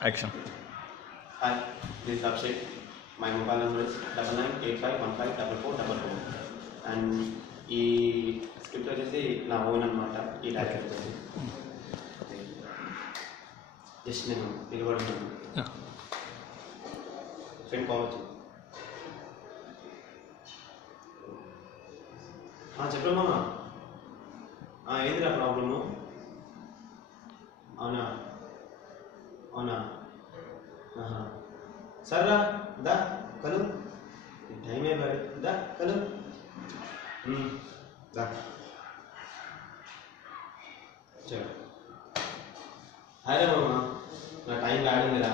Action. Hi, this is Abhishek. My mobile number is 9985154444. And ఈ script వచ్చేసి నా own అనమాట. ఈ డైరెక్టర్ వచ్చేసి జస్ట్ నేను నిలబడుతున్నాను. ఫ్రెండ్ కావచ్చు. చెప్పమ్మా. ఏందిరా ప్రాబ్లము? అవునా అవునా సర్రా దా కలు టైం అయిపోయి దా కలు దా చలో. అరే మామ నా టైం బ్యాడ్ ఉందిరా.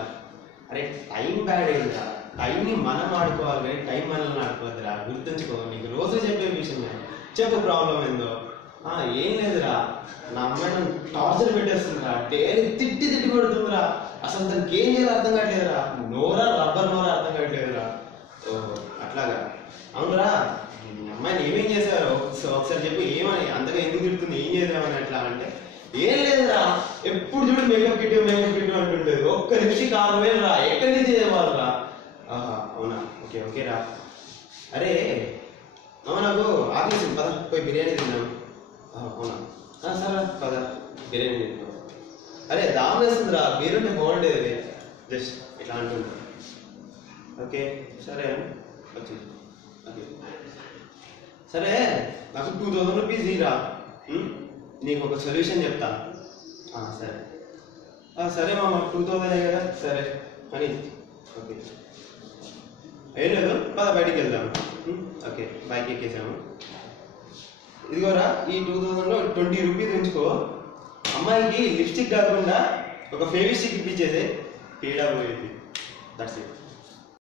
అరే టైం బ్యాడ్ అయిందిరా. టైంని మనం ఆడుకోవాలి కానీ టైం మనల్ని ఆడుకోవద్దురా. గుర్తుంచుకో, నీకు రోజు చెప్పే విషయమే. చెప్పు ప్రాబ్లం ఏందో. ఏం లేదురా, నా అమ్మాయి నన్ను టార్చర్ పెట్టేస్తుందిరా. డైలీ తిట్టి కొడుతుందిరా. అసలు దానికి ఏం చేయాలో అర్థం కావట్లేదురా. నోరా రబ్బర్ నోరా అర్థం కావట్లేదురా. ఓహో అట్లాగా. అవునురా, అమ్మాయిని ఏమేం చేశారో ఒకసారి చెప్పు. ఏమని అంతగా ఎందుకు తిడుతుంది, ఏం చేద్దామని అట్లా అంటే, ఏం లేదురా, ఎప్పుడు చూడు మేకప్ కిట్టు అంటుంటుంది. ఒక్క లిప్స్టిక్ 6000 రా. ఎక్కడి నుంచి చేయవాలరా? అవునా, ఓకే ఓకే రా. అరే నాకు ఆకలిసింది, పద పోయి బిర్యానీ తిన్నాను. అవునా సరే పద బిర్యానీ తింటాం. అరే దామ్ వేస్తుందిరా, బీరుంటే బాగుండేది. జస్ట్ ఇట్లా అంటుంది. ఓకే సరే వచ్చింది. ఓకే సరే, నాకు 2000 రూపీస్ ఇరా. నీకు ఒక సొల్యూషన్ చెప్తా. సరే సరే మామ, 2000 కదా, సరే అని. ఓకే ఏం లేదు, పద బయటికి వెళ్దాం. ఓకే బైక్ ఎక్కేసాము. ఇదిగోరా, ఈ 2000లో 20 రూపీస్ ఉంచుకో. అమ్మాయికి లిప్స్టిక్ కాకుండా ఒక ఫేవిస్టిక్ ఇప్పించేది, పీడా పోయేది. That's it.